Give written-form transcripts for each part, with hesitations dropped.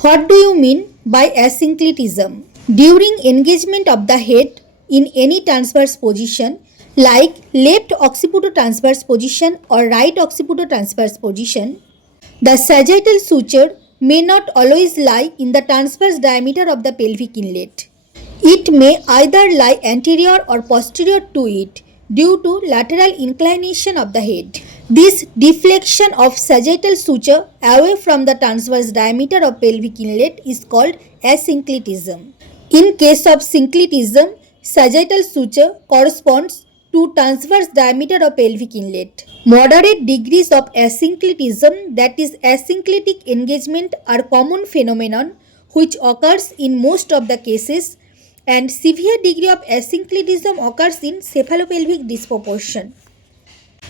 What do you mean by asynclitism? During engagement of the head in any transverse position like left occipito-transverse position or right occipito-transverse position, the sagittal suture may not always lie in the transverse diameter of the pelvic inlet. It may either lie anterior or posterior to it due to lateral inclination of the head. This deflection of sagittal suture away from the transverse diameter of pelvic inlet is called asynclitism. In case of synclitism, sagittal suture corresponds to transverse diameter of pelvic inlet. Moderate degrees of asynclitism, that is asynclitic engagement, are common phenomenon which occurs in most of the cases, and severe degree of asynclitism occurs in cephalopelvic disproportion.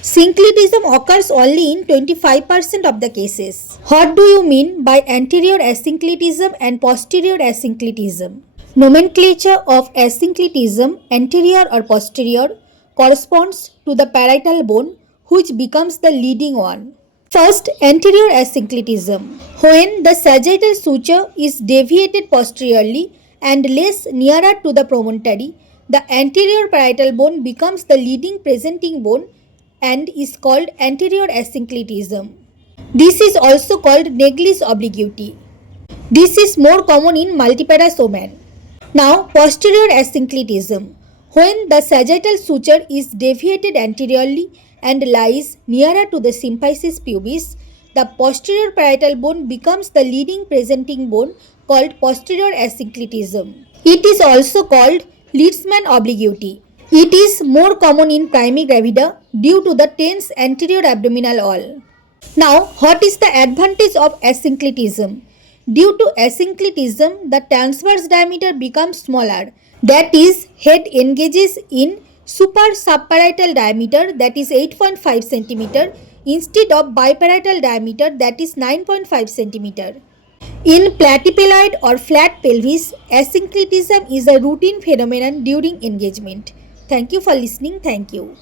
Synclitism occurs only in 25% of the cases. What do you mean by anterior asynclitism and posterior asynclitism? Nomenclature of asynclitism, anterior or posterior, corresponds to the parietal bone which becomes the leading one. First, anterior asynclitism. When the sagittal suture is deviated posteriorly and lays nearer to the promontory, the anterior parietal bone becomes the leading presenting bone and is called anterior asynclitism. This is also called negligee obliquity. This is more common in multiparous women. Now, posterior asynclitism. When the sagittal suture is deviated anteriorly and lies nearer to the symphysis pubis, the posterior parietal bone becomes the leading presenting bone called posterior asynclitism. It is also called Leadsman obliquity. It is more common in primigravida due to the tense anterior abdominal wall. Now, what is the advantage of asynclitism? Due to asynclitism, the transverse diameter becomes smaller. That is, head engages in super subparietal diameter, that is 8.5 cm, instead of biparietal diameter, that is 9.5 cm. In platypeloid or flat pelvis, asynclitism is a routine phenomenon during engagement. Thank you for listening. Thank you.